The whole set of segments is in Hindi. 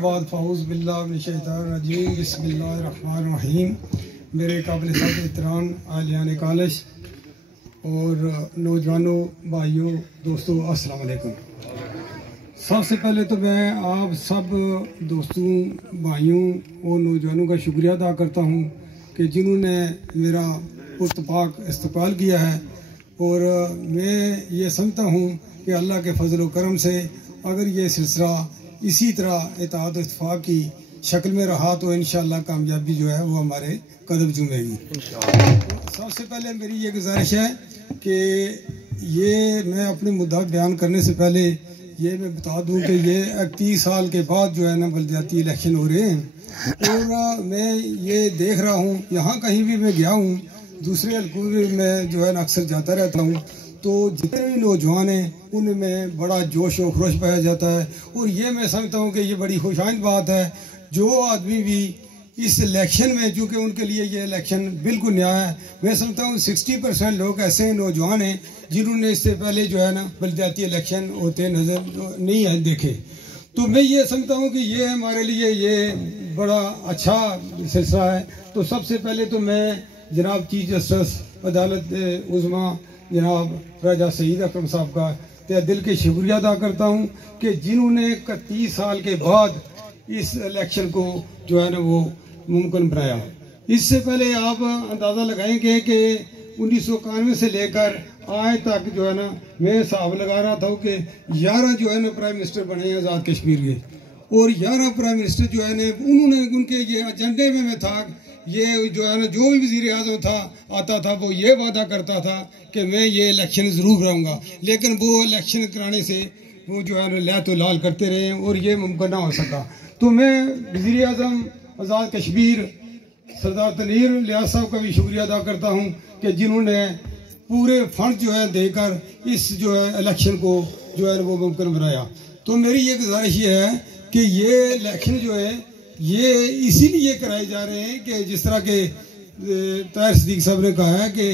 अम्माबाद फ़ाऊज़ बिल्लाहि मिनश्शैतानिर्रजीम बिस्मिल्लाहिर्रहमानिर्रहीम। मेरे काबिल एहतराम आलियान कॉलेज और नौजवानों, भाइयों, दोस्तों, अस्सलाम वालेकुम। सबसे पहले तो मैं आप सब दोस्तों, भाइयों और नौजवानों का शुक्रिया अदा करता हूँ कि जिन्होंने मेरा पुरतपाक इस्तकबाल किया है। और मैं ये समझता हूँ कि अल्लाह के फजल व करम से अगर ये सिलसिला इसी तरह इत्तेहाद और इत्तेफाक की शक्ल में रहा तो इंशाअल्लाह कामयाबी जो है वो हमारे कदम चूमेगी। सबसे पहले मेरी ये गुजारिश है कि ये मैं अपने मुद्दा बयान करने से पहले ये मैं बता दूं कि ये 31 साल के बाद जो है ना बल्दियाती इलेक्शन हो रहे हैं। और मैं ये देख रहा हूँ, यहाँ कहीं भी मैं गया हूँ, दूसरे हल्कों में मैं जो है ना अक्सर जाता रहता हूँ, तो जितने भी नौजवान हैं उनमें बड़ा जोश और खरोश पाया जाता है। और ये मैं समझता हूँ कि ये बड़ी खुशाइंद बात है। जो आदमी भी इस इलेक्शन में, चूँकि उनके लिए ये इलेक्शन बिल्कुल नया है, मैं समझता हूँ 60% लोग ऐसे नौजवान हैं जिन्होंने इससे पहले जो है ना बल्दियाती इलेक्शन होते नज़र नहीं है देखे। तो मैं ये समझता हूँ कि ये हमारे लिए ये बड़ा अच्छा सिलसिला है। तो सबसे पहले तो मैं जनाब चीफ जस्टिस अदालत उज़्मा जनाब राजा सईद अकरम साहब का तहे दिल के शुक्रिया अदा करता हूँ कि जिन्होंने 31 साल के बाद इस इलेक्शन को जो है ना वो मुमकिन बनाया। इससे पहले आप अंदाज़ा लगाएंगे कि 1991 से लेकर आज तक जो है ना मैं हिसाब लगा रहा था कि 11 जो है ना प्राइम मिनिस्टर बने आज़ाद कश्मीर के। और 11 प्राइम मिनिस्टर जो है ना उन्होंने उनके ये एजेंडे में मैं था, ये जो है ना जो भी वज़ीर आज़म था आता था वो ये वादा करता था कि मैं ये इलेक्शन ज़रूर कराऊंगा, लेकिन वो इलेक्शन कराने से वो जो है ना लै तो लाल करते रहे और ये मुमकिन ना हो सका। तो मैं वज़ीर आज़म आज़ाद कश्मीर सरदार तनवीर लियाज़ साहब का भी शुक्रिया अदा करता हूँ कि जिन्होंने पूरे फंड जो है देकर इस जो है इलेक्शन को जो है वो मुमकिन बनाया। तो मेरी ये गुजारिश ये है कि ये इलेक्शन जो है ये इसीलिए कराए जा रहे हैं कि जिस तरह के ताहिर सिद्दीकी साहब ने कहा है कि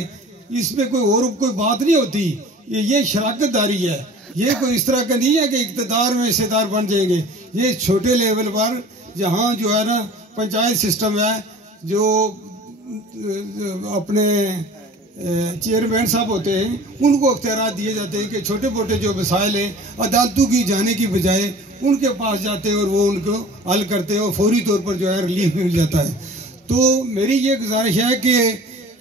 इसमें कोई बात नहीं होती, ये शराकतदारी है। ये कोई इस तरह का नहीं है कि इक़्तिदार में हिस्सेदार बन जाएंगे। ये छोटे लेवल पर जहाँ जो है ना पंचायत सिस्टम है, जो अपने चेयरमैन साहब होते हैं उनको अख्तियार दिए जाते हैं कि छोटे मोटे जो मसाइल हैं अदालतों की जाने की बजाय उनके पास जाते हैं और वो उनको हल करते हैं और फौरी तौर पर जो है रिलीफ मिल जाता है। तो मेरी ये गुजारिश है कि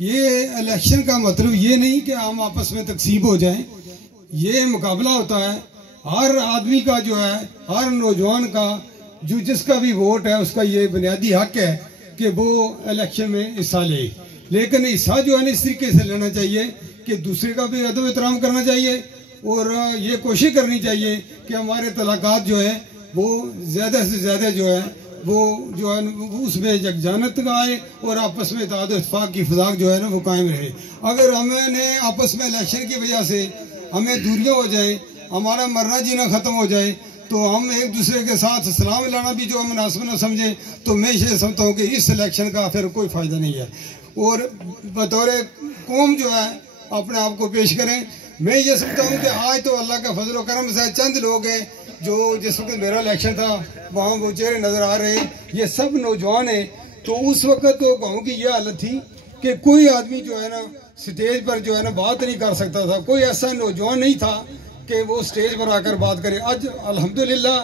ये इलेक्शन का मतलब ये नहीं कि हम आपस में तकसीब हो जाएं। ये मुकाबला होता है हर आदमी का जो है, हर नौजवान का जो जिसका भी वोट है उसका ये बुनियादी हक है कि वो इलेक्शन में हिस्सा ले। लेकिन हिस्सा जो है ना इस तरीके से लेना चाहिए कि दूसरे का भी अदब एहतराम करना चाहिए और ये कोशिश करनी चाहिए कि हमारे तलाक़ात जो है वो ज़्यादा से ज़्यादा जो है वो उसमें यकजानत का आए और आपस में इत्तेहाद और इत्तेफाक की फ़िज़ा जो है ना वो कायम रहे। अगर हमने आपस में इलेक्शन की वजह से हमें दूरियाँ हो जाए, हमारा मरना जीना ख़त्म हो जाए, तो हम एक दूसरे के साथ सलाम लाना भी जो मुनासिब न समझे, तो मैं ये समझता हूँ कि इस इलेक्शन का फिर कोई फ़ायदा नहीं है। और बतौर कौम जो है अपने आप को पेश करें। मैं ये समझता हूँ कि आज तो अल्लाह का फजल व करम से चंद लोग हैं जो जिस वक्त मेरा इलेक्शन था वहाँ वो चेहरे नज़र आ रहे हैं, ये सब नौजवान हैं। तो उस वक्त तो गाँव की यह हालत थी कि कोई आदमी जो है ना स्टेज पर जो है ना बात नहीं कर सकता था, कोई ऐसा नौजवान नहीं था कि वो स्टेज पर आकर बात करे। आज अल्हम्दुलिल्लाह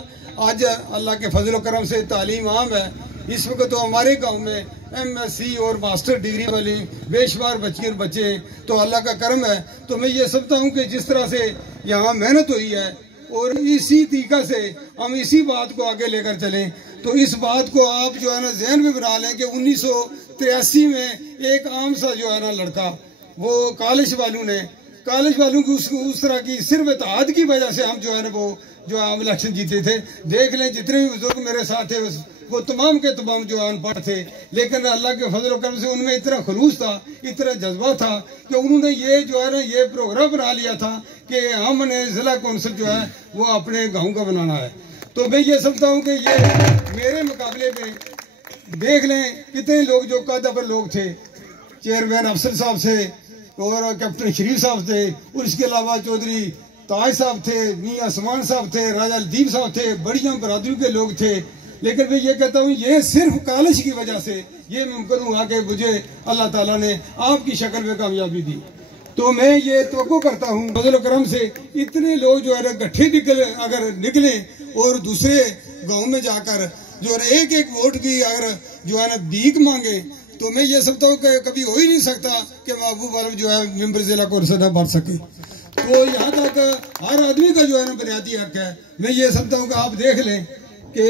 आज अल्लाह के फजल व करम से तालीम आम है। इस वक्त तो हमारे गांव में MSc और मास्टर डिग्री वाले बेशुमार बच्चे, तो अल्लाह का करम है। तो मैं ये समझता हूँ कि जिस तरह से यहाँ मेहनत हुई है और इसी तरीका से हम इसी बात को आगे लेकर चलें, तो इस बात को आप जो है ना जहन में बना लें कि 1983 में एक आम सा जो है ना लड़का, वो कॉलेज वालों की उस तरह की सिर्फ इत्तेहाद की वजह से हम जो है ना वो जो हम इलेक्शन जीते थे। देख लें जितने भी बुजुर्ग मेरे साथ थे वो तमाम के तमाम जो अनपढ़ थे, लेकिन अल्लाह के फजल करम से उनमें इतना खलूस था, इतना जज्बा था कि उन्होंने ये जो है ना ये प्रोग्राम बना लिया था कि हमने ज़िला कौंसिल जो है वो अपने गाँव का बनाना है। तो मैं ये समझता हूँ कि ये मेरे मुकाबले में देख लें कितने लोग जो कदर लोग थे, चेयरमैन अफसर साहब से और कैप्टन शरीफ साहब थे, और इसके अलावा चौधरी ताज साहब थे, मियां आसमान साहब थे, राजा लतीफ़ साहब थे, बढ़िया बरादरी के लोग थे। लेकिन मैं ये कहता हूँ ये सिर्फ कॉलेज की वजह से ये मुमकिन हुआ कि मुझे अल्लाह ताला ने आपकी शक्ल में कामयाबी दी। तो मैं ये तवक्को करता हूँ फजल करम से इतने लोग जो है ना गठे अगर निकले और दूसरे गाँव में जाकर जो है एक एक वोट की अगर जो है ना भीख मांगे, तो मैं ये समझता हूँ कि कभी हो ही नहीं सकता कि महबूब आलम जो है मेंबर जिला कौंसिल बढ़ सके। तो यहाँ तक हर आदमी का जो है ना बुनियादी हक है। मैं ये समझता हूँ कि आप देख लें कि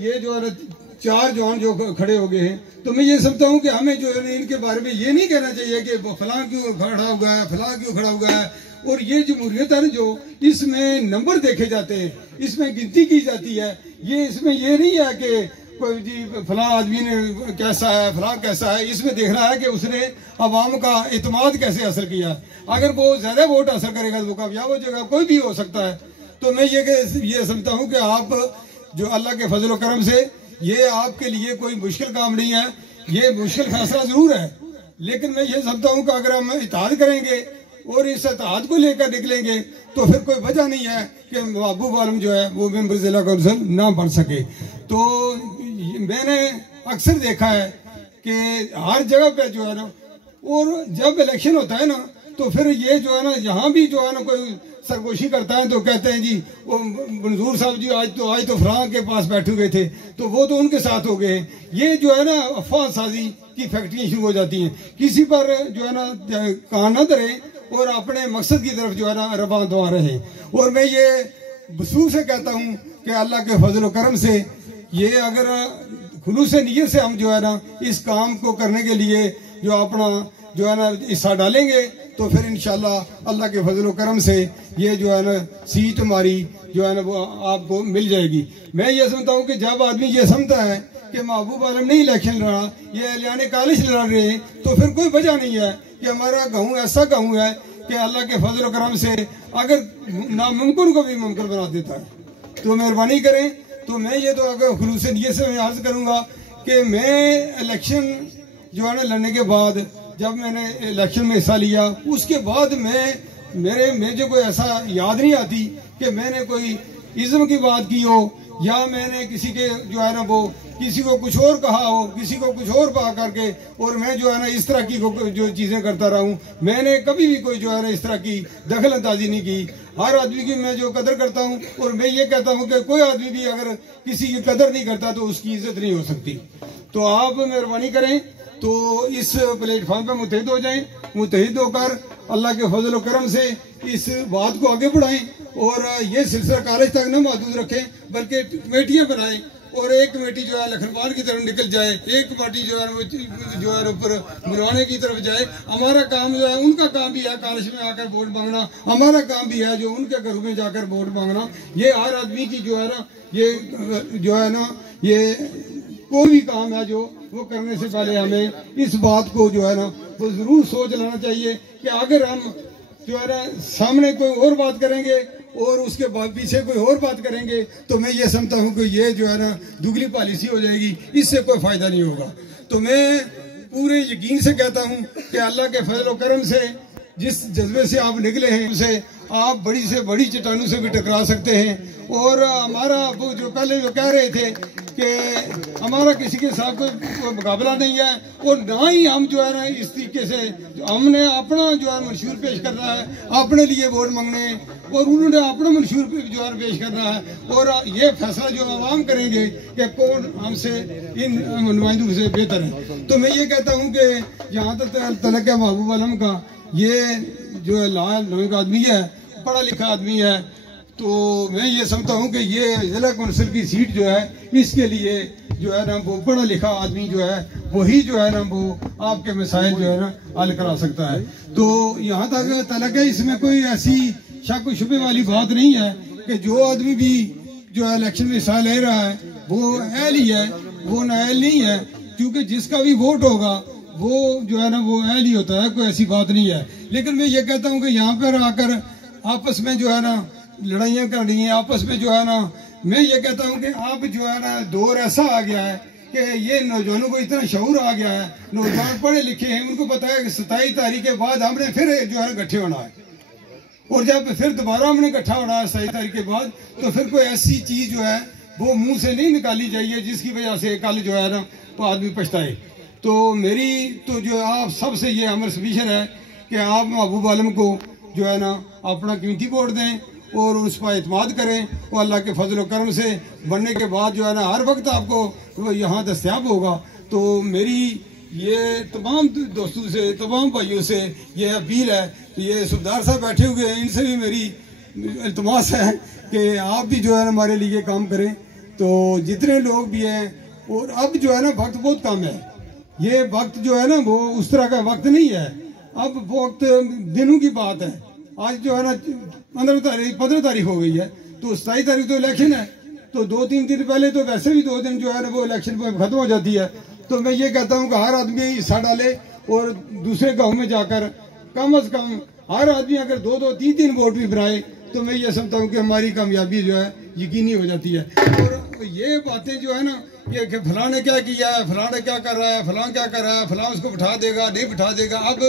ये जो है ना 4 जवान जो खड़े हो गए हैं, तो मैं ये समझता हूँ कि हमें जो है इनके बारे में ये नहीं कहना चाहिए कि फलां क्यों खड़ा हुआ है, फलां क्यों खड़ा हुआ है। और ये जमहूरियत है जो इसमें नंबर देखे जाते हैं, इसमें गिनती की जाती है। ये इसमें ये नहीं है कि कोई जी फलां आदमी ने कैसा है, फलां कैसा है। इसमें देखना है कि उसने अवाम का इत्मीनान कैसे हासिल किया है। अगर वो ज्यादा वोट हासिल करेगा तो वो कामयाब हो जाएगा, कोई भी हो सकता है। तो मैं ये समझता हूँ कि आप जो अल्लाह के फजल करम से ये आपके लिए कोई मुश्किल काम नहीं है। ये मुश्किल फैसला जरूर है, लेकिन मैं ये समझता हूँ कि अगर हम इत्तेहाद करेंगे और इस इत्तेहाद को लेकर निकलेंगे तो फिर कोई वजह नहीं है कि महबूब आलम जो है वो मेंबर जिला कौंसिल ना बन सके। तो मैंने अक्सर देखा है कि हर जगह पे जो है ना, और जब इलेक्शन होता है ना तो फिर ये जो है ना यहाँ भी जो है ना कोई सरगोशी करता है तो कहते हैं जी वो मंजूर साहब जी आज तो फलां के पास बैठे हुए थे तो वो तो उनके साथ हो गए। ये जो है ना अफवाह साजी की फैक्ट्रियाँ शुरू हो जाती हैं। किसी पर जो है ना कान न धरे और अपने मकसद की तरफ जो है ना रवान दवा रहे। और मैं ये बसूख से कहता हूँ कि अल्लाह के फजल करम से ये अगर खुलूस नीयत से हम जो है ना इस काम को करने के लिए जो अपना जो है ना हिस्सा डालेंगे तो फिर इंशाल्लाह अल्लाह के फजल करम से ये जो है ना सीट हमारी जो है ना वो आपको मिल जाएगी। मैं ये समझता हूँ कि जब आदमी ये समझता है कि महबूब आलम नहीं इलेक्शन लड़ा, ये अलियाने कॉलेज लड़ रहे हैं, तो फिर कोई वजह नहीं है कि हमारा गाँव ऐसा गाँव है कि अल्लाह के फजल करम से अगर नामुमकिन को भी मुमकिन बना देता है। तो मेहरबानी करें। तो मैं ये तो अगर खुलूस नीयत से मैं अर्ज करूँगा कि मैं इलेक्शन जो है ना लड़ने के बाद जब मैंने इलेक्शन में हिस्सा लिया उसके बाद मुझे कोई ऐसा याद नहीं आती कि मैंने कोई इज्म की बात की हो या मैंने किसी के जो है ना वो किसी को कुछ और कहा हो, किसी को कुछ और कहा करके और मैं जो है ना इस तरह की जो चीजें करता रहा हूँ। मैंने कभी भी कोई जो है ना इस तरह की दखल अंदाजी नहीं की। हर आदमी की मैं जो कदर करता हूँ और मैं ये कहता हूँ कि कोई आदमी भी अगर किसी की कदर नहीं करता तो उसकी इज्जत नहीं हो सकती। तो आप मेहरबानी करें तो इस प्लेटफॉर्म पर मुतहिद हो जाएं, मुतहिद होकर अल्लाह के फजल करम से इस बात को आगे बढ़ाएं और ये सिलसिला कॉलेज तक न महदूद रखें बल्कि कमेटियाँ बनाएं और एक कमेटी जो है लखनवाल की तरफ निकल जाए, एक कमेटी जो है ऊपर मुरवाने की तरफ जाए। हमारा काम जो है, उनका काम भी है कॉलेज में आकर वोट मांगना, हमारा काम भी है जो उनके घरों में जाकर वोट मांगना। ये हर आदमी की जो है ना ये जो है ना ये कोई भी काम है जो वो करने से पहले हमें इस बात को जो है ना वो जरूर सोच लेना चाहिए कि अगर हम जो है ना सामने कोई और बात करेंगे और उसके बाद पीछे कोई और बात करेंगे तो मैं ये समझता हूँ कि ये जो है ना दुगली पॉलिसी हो जाएगी, इससे कोई फायदा नहीं होगा। तो मैं पूरे यकीन से कहता हूँ कि अल्लाह के फजल करम से जिस जज्बे से आप निकले हैं उसे आप बड़ी से बड़ी चट्टानों से भी टकरा सकते हैं। और हमारा वो जो पहले जो कह रहे थे कि हमारा किसी के साथ कोई मुकाबला नहीं है और ना ही हम जो है ना इस तरीके से हमने अपना जो है मंशूर पेश करना है, अपने लिए वोट मांगने और उन्होंने अपना मंशूर जो है पेश करना है और ये फैसला जो आवाम करेंगे कि कौन हमसे इन नुमाइंदों से बेहतर है। तो मैं ये कहता हूँ कि यहाँ तक तलक है महबूब आलम का ये जो है लाल लोहे का आदमी है, पढ़ा लिखा आदमी है। तो मैं ये समझता हूँ कि ये जिला कौंसिल की सीट जो है इसके लिए जो है ना वो पढ़ा लिखा आदमी जो है वही जो है ना वो आपके मसाइल जो है ना हल करा सकता है। तो यहाँ तक तलक है, इसमें कोई ऐसी शक शुबे वाली बात नहीं है कि जो आदमी भी जो है इलेक्शन में हिस्सा ले रहा है वो अहल ही है, वो नाअहल नहीं है। क्योंकि जिसका भी वोट होगा वो जो है ना वो अहल ही होता है, कोई ऐसी बात नहीं है। लेकिन मैं ये कहता हूँ कि यहाँ पर आकर आपस में जो है ना लड़ाइयाँ करनी है, आपस में जो है ना मैं ये कहता हूँ कि आप जो है ना दौर ऐसा आ गया है कि ये नौजवानों को इतना शऊर आ गया है, नौजवान पढ़े लिखे हैं, उनको पता है कि 27 तारीख के बाद हमने फिर जो है इकट्ठे होना है और जब फिर दोबारा हमने इकट्ठा होना है 27 तारीख के बाद तो फिर कोई ऐसी चीज़ जो है वो मुंह से नहीं निकाली जाइए, जिसकी वजह से कल जो है ना वो आदमी पछताए। तो मेरी तो जो आप सबसे ये अमर सब्मिशन है कि आप महबूब आलम को जो है ना अपना कीमती वोट दें और उस पर एतमाद करें, और अल्लाह के फजल व करम से बनने के बाद जो है ना हर वक्त आपको यहाँ दस्तयाब होगा। तो मेरी ये तमाम दोस्तों से, तमाम भाइयों से ये अपील है कि ये सूबेदार साहब बैठे हुए हैं, इनसे भी मेरी इल्तमास है कि आप भी जो है ना हमारे लिए काम करें। तो जितने लोग भी हैं, और अब जो है ना वक्त बहुत कम है, ये वक्त जो है ना वो उस तरह का वक्त नहीं है, अब वक्त दिनों की बात है। आज जो है ना 15 तारीख हो गई है, तो 27 तारीख तो इलेक्शन है, तो 2-3 दिन पहले तो वैसे भी 2 दिन जो है ना वो इलेक्शन खत्म हो जाती है। तो मैं ये कहता हूँ कि हर आदमी हिस्सा डाले और दूसरे गाँव में जाकर कम अज कम हर आदमी अगर 2-2, 3-3 वोट भी बनाए तो मैं ये समझता हूँ कि हमारी कामयाबी जो है यकीनी हो जाती है। और ये बातें जो है ना ये कि फलां ने क्या किया है, फलां ने क्या कर रहा है, फलां क्या कर रहा है, फलां उसको बिठा देगा नहीं बिठा देगा, अब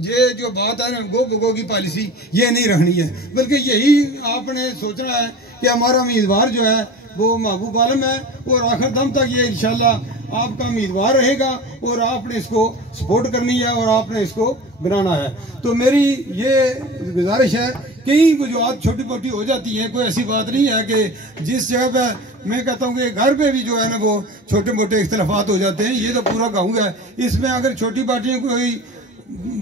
ये जो बात है ना गो बगो की पॉलिसी ये नहीं रखनी है, बल्कि यही आपने सोचना है कि हमारा उम्मीदवार जो है वो महबूब आलम है और आखिर दम तक ये इंशाल्लाह आपका उम्मीदवार रहेगा और आपने इसको सपोर्ट करनी है और आपने इसको बनाना है। तो मेरी ये गुजारिश है, कई वजूहत छोटी मोटी हो जाती हैं, कोई ऐसी बात नहीं है कि जिस जगह पे मैं कहता हूँ कि घर पे भी जो है ना वो छोटे मोटे इख्तलाफात हो जाते हैं, ये तो पूरा गाँव है, इसमें अगर छोटी पार्टियों कोई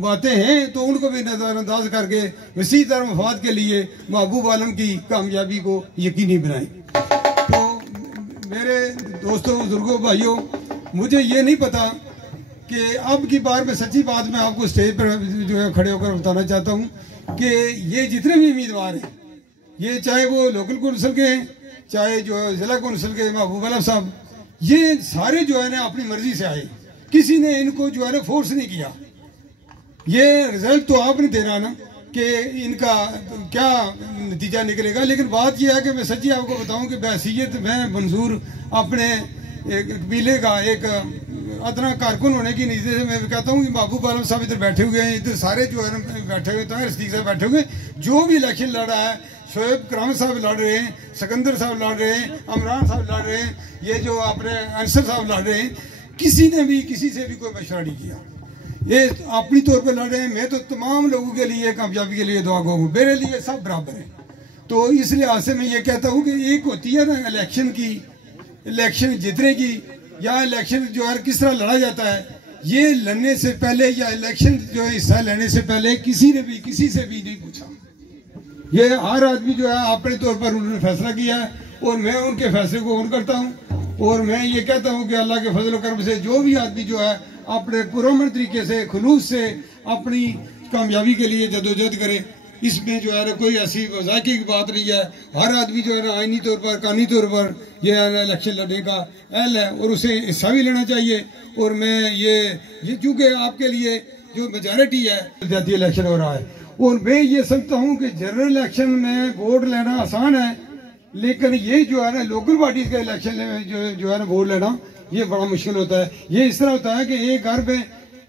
बातें हैं तो उनको भी नजरअंदाज करके वसी तरह मफाद के लिए महबूब आलम की कामयाबी को यकीनी बनाएं। तो मेरे दोस्तों, बुजुर्गों, भाइयों, मुझे ये नहीं पता कि अब की बार में सच्ची बात मैं आपको स्टेज पर जो है खड़े होकर बताना चाहता हूँ कि ये जितने भी उम्मीदवार हैं, ये चाहे वो लोकल कौंसिल के हैं, चाहे जो जिला कौंसिल के महबूब आलम साहब, ये सारे जो है ना अपनी मर्जी से आए, किसी ने इनको जो है ना फोर्स नहीं किया। ये रिजल्ट तो आपने देना ना कि इनका क्या नतीजा निकलेगा, लेकिन बात यह है कि मैं सच्ची आपको बताऊं कि बहसीयत मैं मंजूर अपने एक कबीले का एक अदना कारकुन होने की नीति से मैं कहता हूँ कि महबूब आलम साहब इधर बैठे हुए हैं, इधर सारे जो है ना बैठे हुए तो रसीक साहब बैठे हुए, जो भी इलेक्शन लड़ रहा है, शोएब कराम साहब लड़ रहे हैं, सिकंदर साहब लड़ रहे हैं, अमरान साहब लड़ रहे हैं, ये जो अपने अंसर साहब लड़ रहे हैं, किसी ने भी किसी से भी कोई मशवरा नहीं किया, ये अपनी तौर पे लड़ रहे हैं। मैं तो तमाम लोगों के लिए कामयाबी के लिए दुआ करूँ, मेरे लिए सब बराबर है। तो इस लिहाज से मैं ये कहता हूँ कि एक होती है ना इलेक्शन की, इलेक्शन जीतने की, या इलेक्शन जो है किस तरह लड़ा जाता है, ये लड़ने से पहले या इलेक्शन जो है हिस्सा लेने से पहले किसी ने भी किसी से भी नहीं पूछा। ये हर आदमी जो है अपने तौर पर उन्होंने फैसला किया है और मैं उनके फैसले को ऑन करता हूँ। और मैं ये कहता हूँ कि अल्लाह के फजल करम से जो भी आदमी जो है अपने पुरअमन तरीके से खुलूस से अपनी कामयाबी के लिए जदोजहद करे, इसमें जो है ना कोई ऐसी मजाकी की बात नहीं है। हर आदमी जो है ना आईनी तौर पर, कानूनी तौर पर ये इलेक्शन लड़ने का अहल है और उसे हिस्सा भी लेना चाहिए। और मैं ये चूँकि आपके लिए जो मेजॉरिटी है जाती इलेक्शन हो रहा है, और मैं ये समझता हूँ कि जनरल इलेक्शन में वोट लेना आसान है, लेकिन ये जो है ना लोकल पार्टीज का इलेक्शन में जो है ना वोट लेना ये बड़ा मुश्किल होता है। ये इस तरह होता है कि एक घर पे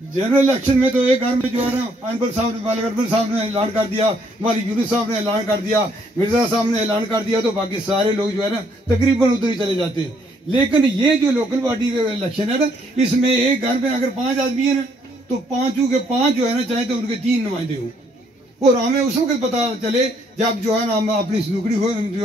जनरल इलेक्शन में तो एक घर में जो है ना अनवर साहब ने ऐलान कर दिया, मालिक यूनुस साहब ने ऐलान कर दिया, मिर्जा साहब ने ऐलान कर दिया, तो बाकी सारे लोग जो है ना तकरीबन उधर ही चले जाते हैं। लेकिन ये जो लोकल पार्टी का इलेक्शन है ना, इसमें एक घर में अगर 5 आदमी है ना, तो 5 के 5 जो है ना चाहे तो उनके 3 नुमाइंदे हों, और हमें उस वक्त पता चले जब जो है ना हम अपनी सुनूकड़ी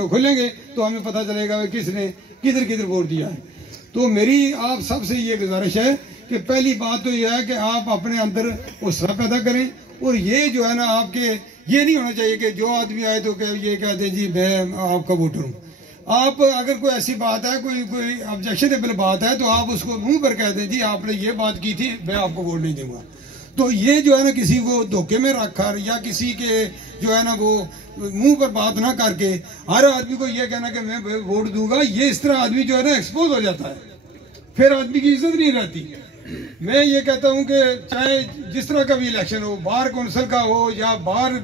खोलेंगे तो हमें पता चलेगा किसने किधर किधर वोट दिया है। तो मेरी आप सबसे ये गुजारिश है कि पहली बात तो यह है कि आप अपने अंदर हौसला पैदा करें, और ये जो है ना आपके ये नहीं होना चाहिए कि जो आदमी आए तो ये कहते हैं जी मैं आपका वोटर हूँ। आप अगर कोई ऐसी बात है, कोई ऑब्जेक्शनेबल बात है, तो आप उसको मुंह पर कह दें जी आपने ये बात की थी, मैं आपको वोट नहीं दूंगा। तो ये जो है ना किसी को धोखे में रखकर या किसी के जो है ना वो मुंह पर बात ना करके हर आदमी को ये कहना कि मैं वोट दूंगा, ये इस तरह आदमी जो है ना एक्सपोज हो जाता है, फिर आदमी की इज्जत नहीं रहती। मैं ये कहता हूँ कि चाहे जिस तरह का भी इलेक्शन हो, बार कौंसिल का हो या बार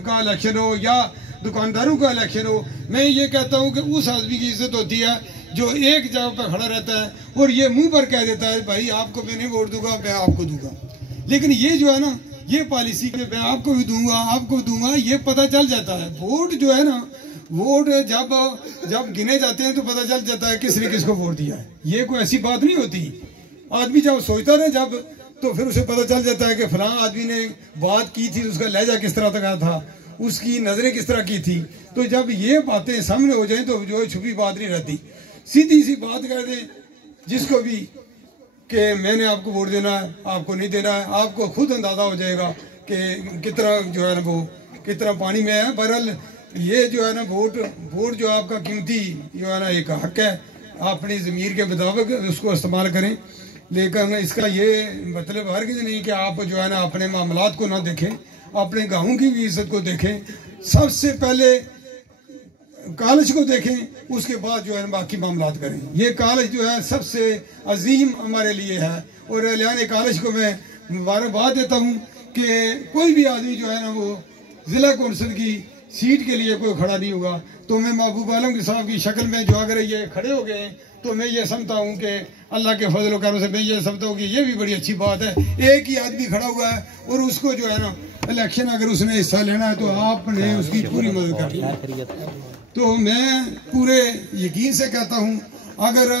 का इलेक्शन हो या दुकानदारों का इलेक्शन हो, मैं ये कहता हूँ कि उस आदमी की इज्जत होती है जो एक जगह पर खड़ा रहता है और ये मुंह पर कह देता है भाई आपको मैं नहीं वोट दूंगा, मैं आपको दूंगा। लेकिन ये जो है ना ये पॉलिसी के मैं आपको भी दूंगा, आपको दूंगा, ये पता चल जाता है। वोट जो है ना वोट जब गिने जाते हैं तो पता चल जाता है किसने किसको वोट दिया है। ये कोई ऐसी बात नहीं होती। आदमी जब सोचता है जब, तो फिर उसे पता चल जाता है कि फलां आदमी ने बात की थी, उसका लहजा किस तरह का था, उसकी नजरें किस तरह की थी। तो जब ये बातें सामने हो जाए तो जो छुपी बात नहीं रहती, सीधी सी बात कर दें जिसको भी कि मैंने आपको वोट देना है, आपको नहीं देना है। आपको खुद अंदाजा हो जाएगा कि कितना जो है ना वो कितना पानी में है। बहरहाल ये जो है ना वोट जो आपका कीमती जो है ना एक हक है, अपनी ज़मीर के मुताबिक उसको इस्तेमाल करें। लेकिन इसका ये मतलब हरगिज़ नहीं कि आप जो है ना अपने मामलात को ना देखें, अपने गाँव की भी इज्जत को देखें। सबसे पहले कॉलेज को देखें, उसके बाद जो है बाकी मामलात करें। ये कॉलेज जो है सबसे अजीम हमारे लिए है और एहलियान कॉलेज को मैं मुबारकबाद देता हूँ कि कोई भी आदमी जो है ना वो ज़िला कौंसिल की सीट के लिए कोई खड़ा नहीं होगा। तो मैं महबूब आलम साहब की शक्ल में जो अगर ये खड़े हो गए तो मैं ये समझता हूँ कि अल्लाह के फजल करम से मैं ये समझता हूँ कि ये भी बड़ी अच्छी बात है। एक ही आदमी खड़ा हुआ है और उसको जो है ना इलेक्शन अगर उसने हिस्सा लेना है तो आपने उसकी पूरी मदद करनी है। तो मैं पूरे यकीन से कहता हूँ अगर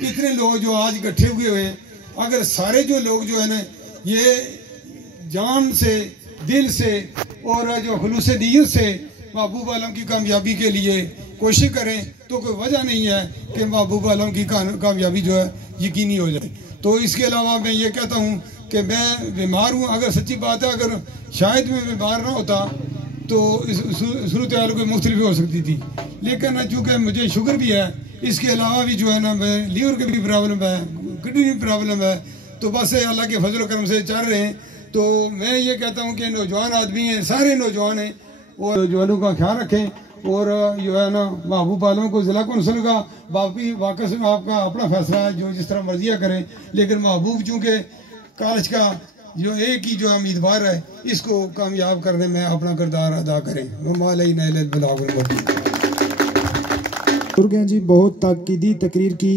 इतने लोग जो आज इकट्ठे हुए हैं, अगर सारे जो लोग जो है ना ये जान से, दिल से और जो खुलूस नीयत से महबूब आलम की कामयाबी के लिए कोशिश करें तो कोई वजह नहीं है कि महबूब आलम की कामयाबी जो है यकीनी हो जाए। तो इसके अलावा मैं ये कहता हूँ कि मैं बीमार हूँ। अगर सच्ची बात है, अगर शायद मैं बीमार ना होता तो सूरत हाल कोई मुख्तलिफ हो सकती थी। लेकिन चूँकि मुझे शुगर भी है, इसके अलावा भी जो है ना मैं लीवर की भी प्रॉब्लम है, किडनी की प्रॉब्लम है। तो बस अल्लाह के फजल करम से चल रहे हैं। तो मैं ये कहता हूँ कि नौजवान आदमी हैं, सारे नौजवान हैं और नौजवानों का ख्याल रखें और जो है ना महबूब आलम को ज़िला कौंसिल का वाकई में आपका अपना फैसला है, जो जिस तरह मर्जिया करें। लेकिन महबूब चूँकि कॉलेज का जो एक ही जो उम्मीदवार है, इसको कामयाब करने में अपना किरदार अदा करें। जी बहुत ताकीदी तकरीर की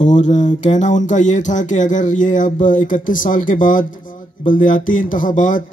और कहना उनका ये था कि अगर ये अब 31 साल के बाद बल्दियाती इंतखाबात